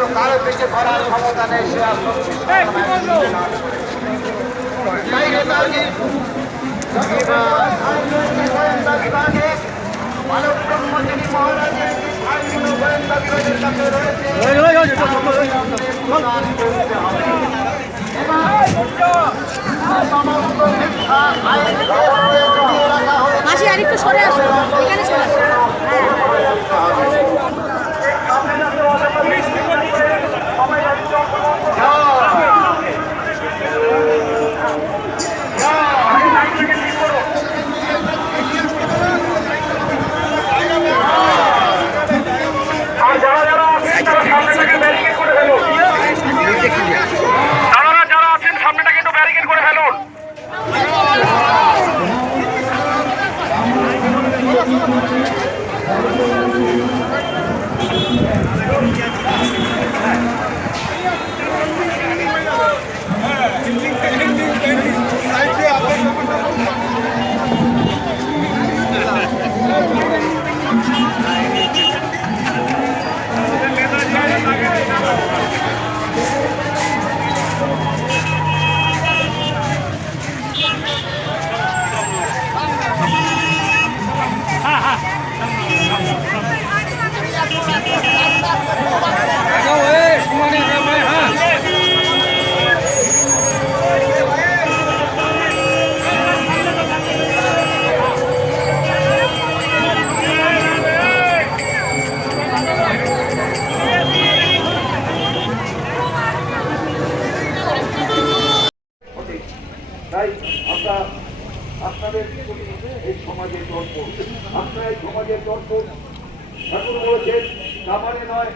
কিন্তু কারো থেকে করার ক্ষমতা নেই, সে মাসি আরেকটু সরে আসো, এখানে সরে আসো। যারা আছেন সামনেটাকে একটু ব্যারিকেড করে ফেলুন। তাই আমরা আপনাদের এই সমাজের গল্প, আপনার এই সমাজের গল্প ঠাকুর বলেছেন কামারে নয়।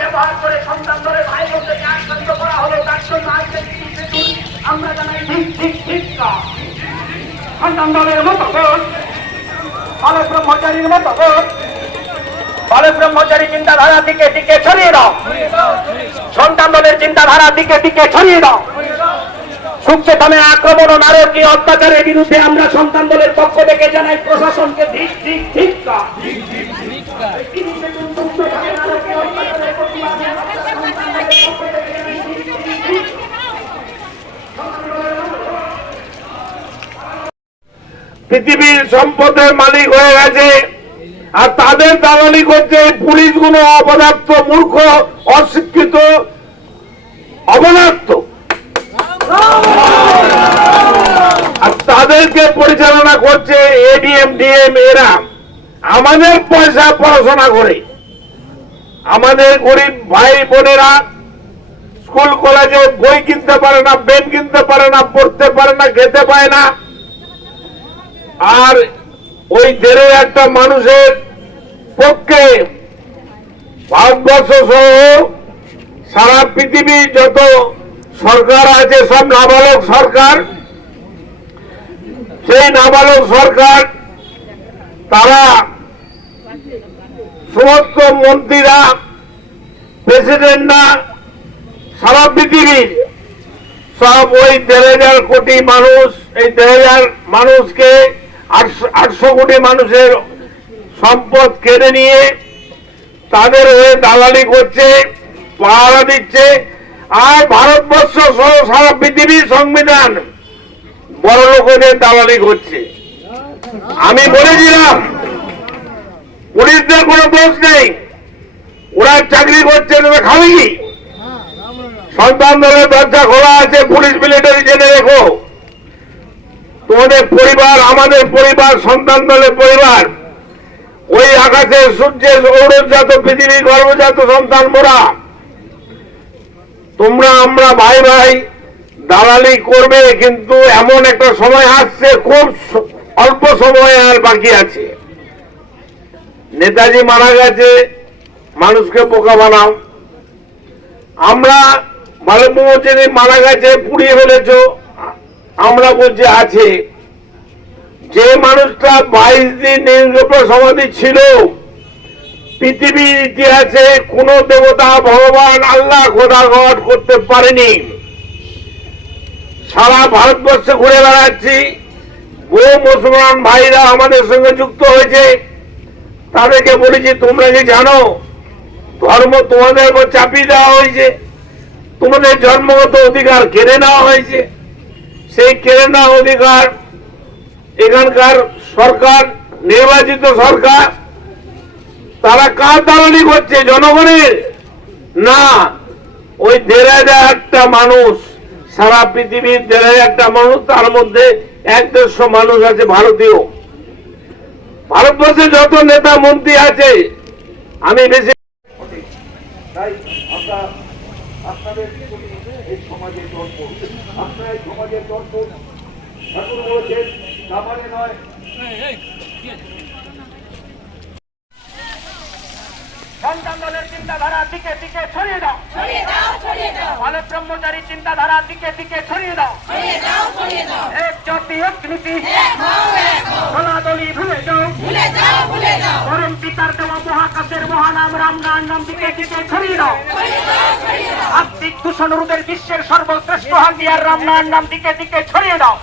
ব্যবহার করে সন্তান ধরে ভাই বোনদেরকে আক্রান্ত করা হলো, তার জন্য আমরা জানাই সন্তান দলের মতো বালক ব্রহ্মচারীর মতো বালক ব্রহ্মচারী চিন্তাধারা দিকে দিকে ছড়িয়ে দাও, সন্তান দলের চিন্তাধারা দিকে দিকে ছড়িয়ে দাও। সুখচেতনে আক্রমণ ও নারকীয় অত্যাচারের বিরুদ্ধে আমরা সন্তান দলের পক্ষ থেকে জানাই প্রশাসনকে পৃথিবীর সম্পদের মালিক হয়ে গেছে, আর তাদের দালালি করছে পুলিশগুলো অপদার্থ, মূর্খ, অশিক্ষিত, অবদার্থ, আর তাদেরকে পরিচালনা করছে এডিএম ডিএম। এরা আমাদের পয়সা পড়াশোনা করে আমাদের গরিব ভাই বোনেরা স্কুল কলেজে বই কিনতে পারে না, পেন কিনতে পারে না, পড়তে পারে না, খেতে পায় না। আর ওই দেড়ে একটা মানুষের পক্ষে ভারতবর্ষ সহ সারা পৃথিবী যত সরকার আছে সব নাবালক সরকার। সেই নাবালক সরকার তারা সমস্ত মন্ত্রীরা, প্রেসিডেন্টরা, সারা পৃথিবীর সব ওই 1,500 কোটি মানুষ, এই 1,500 মানুষকে 800 কোটি মানুষের সম্পদ কেড়ে নিয়ে তাদের হয়ে দালালি করছে, পাহারা দিচ্ছে। আর ভারতবর্ষ সহ সারা পৃথিবীর সংবিধান বড় লোকেদের দালালি করছে। আমি বলেছিলাম পুলিশদের কোনো দোষ নেই, ওরা চাকরি করছে, তোমরা খাবে কি? সন্তান দলের দরজা খোলা আছে, পুলিশ মিলিটারি জেনে রেখো। তোমাদের পরিবার, আমাদের পরিবার, সন্তান দলের পরিবার, ওই আকাশের সূর্যের ঔরজাত পৃথিবী গর্ভজাত সন্তান মোরা, তোমরা আমরা ভাই ভাই দালালি করবে, কিন্তু এমন একটা সময় আসছে, খুব অল্প সময় আর বাকি আছে। নেতাজি মারা গেছে, মানুষকে বোকা বানাও। আমরা বালকমোচনী মারা গেছে, পুড়িয়ে ফেলেছ, আমরা বলছি আছে। যে মানুষটা 22 দিন নির্গত সমাধি ছিল, পৃথিবীর ইতিহাসে কোন দেবতা, ভগবান, আল্লাহ, খোদা গড করতে পারেনি। সারা ভারতবর্ষে ঘুরে বেড়াচ্ছি, বহু মুসলমান ভাইরা আমাদের সঙ্গে যুক্ত হয়েছে। তাদেরকে বলেছি, তোমরা কি জানো ধর্ম তোমাদের উপর চাপিয়ে দেওয়া হয়েছে, তোমাদের জন্মগত অধিকার কেড়ে নেওয়া হয়েছে। সেই কেড়ে নেওয়া অধিকার এখানকার সরকার, নির্বাচিত সরকার, তারা কার দালালি করছে? জনগণের না। ওই 1,500টা মানুষ, সারা পৃথিবীর 1,500টা মানুষ, তার মধ্যে 1-150 মানুষ আছে ভারতীয়। ভারতবর্ষে যত নেতা মন্ত্রী আছে, আমি বেশি তাই আমরা আপনাদের এই সমাজের গল্প, আপনার এই সমাজের গল্প ঠাকুর বলেছেন, নামানে নয়। সন্তান দলের চিন্তাধারা দিকে দিকে ছড়িয়ে দাও, বালক ব্রহ্মচারী চিন্তাধারা দিকে দিকে ছড়িয়ে দাও। এক জাতি এক নীতি, দলাদলি ভুলে যাও, পরম পিতার দেওয়া মহাকাশের মহানাম রাম নাম দিকে দিকে ছড়িয়ে দাও। আত্মিক দূষণ রোধের বিশ্বের সর্বশ্রেষ্ঠ হাতিয়ার রাম নাম দিকে দিকে ছড়িয়ে দাও।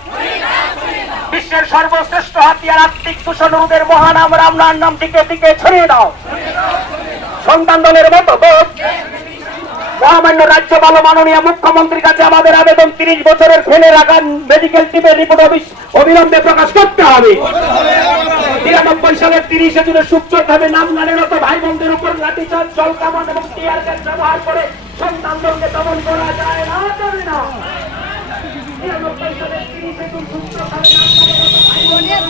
বিশ্বের সর্বশ্রেষ্ঠ হাতিয়ার আত্মিক দূষণ রোধের মহানাম রাম নাম দিকে দিকে ছড়িয়ে দাও। সন্তান দলের মতবোধ, মহামান্য রাজ্যপাল মাননীয় মুখ্যমন্ত্রীর কাছে আমাদের আবেদন, 30 বছরের ফেলে রাখা মেডিকেল টিমের রিপোর্ট অবিলম্বে প্রকাশ করতে হবে। 93 সালের 30 জুনে সুখচরভাবে নাম গানের ভাই বোনদের উপর লাঠিচার্জ, জল কামান এবং টিয়ার গ্যাস ব্যবহার করে সন্তান দলকে দমন করা যায় না, যাবে না। 93 সালের 30 জুন সুখচরভাবে নাম গানের ভাই বোনদের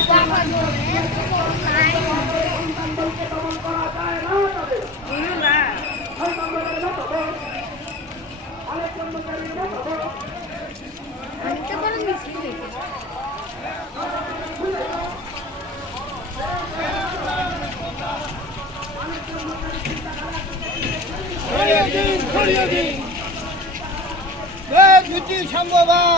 সন্তান দলকে দমন করা যায় না, যাবে না। সন্তান দলের মতবোধ, বালক ব্রহ্মচারীর মতবোধ, সম্ভবান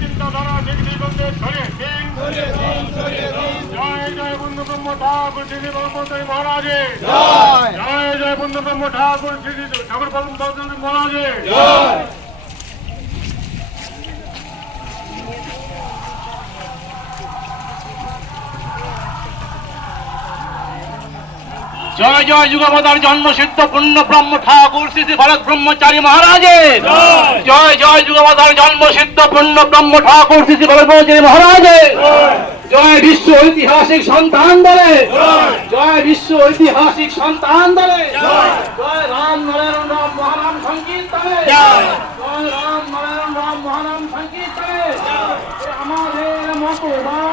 চিন্তাধারা জয় জয় বন্ধু ব্রহ্ম ঠাকুর শ্রী ব্রহ্মচারী মহারাজে, জয় জয় বন্ধু ব্রহ্ম ঠাকুর শ্রী ঠাকুর ব্রহ্মচারী মহারাজে। জয় জয় যুগপদার জন্মসিদ্ধ পূর্ণ ব্রহ্ম ঠাকুর শ্রী শ্রী বালক ব্রহ্মচারী মহারাজের, জয় জয় যুগপদার জন্মসিদ্ধ পূর্ণ ব্রহ্ম ঠাকুর শ্রী শ্রী বালক ব্রহ্মচারী মহারাজের, জয় বিশ্ব ঐতিহাসিক সন্তান দলে, জয় বিশ্ব ঐতিহাসিক সন্তান দলে, জয় রাম নারায়ণ রাম মহানাম সংকীর্তনে, জয় রাম নারায়ণ রাম মহানাম সংকীর্তনে। আমাদের মতবাদ